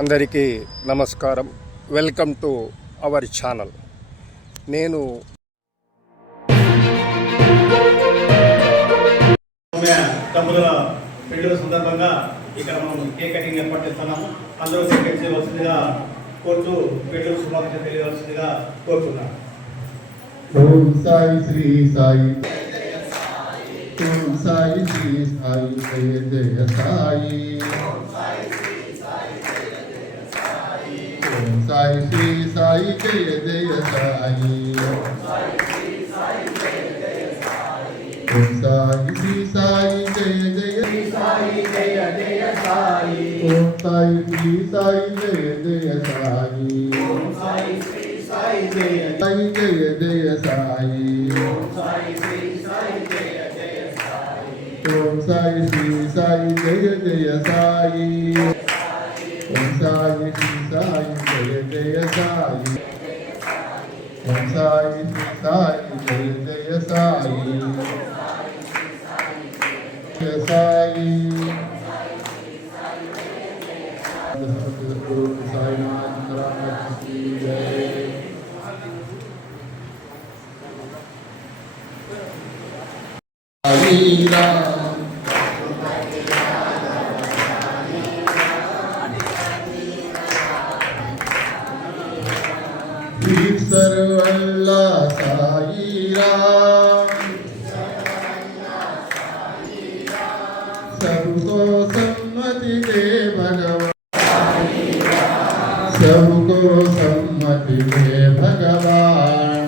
అందరికీ నమస్కారం. Welcome to our channel. నేను తమ్ముల పెళ్లి సందర్భంగా ఇక్కడ మనం కేక్ కటింగ్ ఏర్పాటు చేస్తున్నాము. అందరూ కేక్ కట్ చేయవలసిందిగా కోరుతూ పెళ్లి శుభాకాంక్షలు తెలియవలసిందిగా కోరుతున్నాను. ఓం సాయి శ్రీ సాయి, ఓం సాయి శ్రీ సాయి, జయ జయ సాయి. ఓం సాయి శ్రీ సాయి, జయ జయ సాయి. ఓం సాయి శ్రీ సాయి, జయ జయ సాయి. ఓం సాయి శ్రీ సాయి, జయ జయ సాయి. ఓం సాయి శ్రీ సాయి, జయ జయ సాయి, జయ జయ సాయి. ఓం సాయి శ్రీ సాయి, జయ జయ సాయి. ఓం సాయి శ్రీ సాయి, జయ సాయి, జయ జయ సాయి. ఓం సాయి శ్రీ సాయి, జయ జయ సాయి. ఓం సాయి శ్రీ సాయి, జయ జయ సాయి. ఓం సాయి శ్రీ సాయి, జయ జయ సాయి. ఓం సాయి శ్రీ సాయి, జయ జయ సాయి. జయ సాయి. గురు సాయినాథ్ మహారాజ్ की जय. साई राम वीर सर्वल्ला साई राम, सबको सम्मति दे भगवान, सबको सम्मति दे भगवान.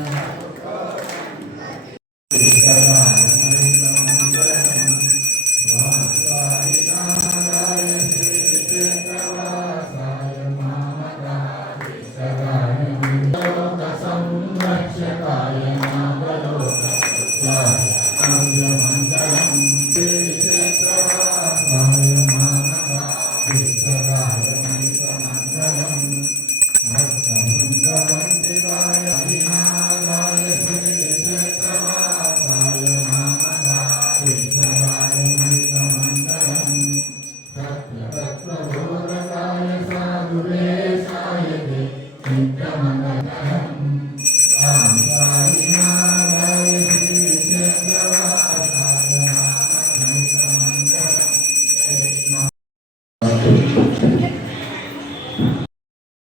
Om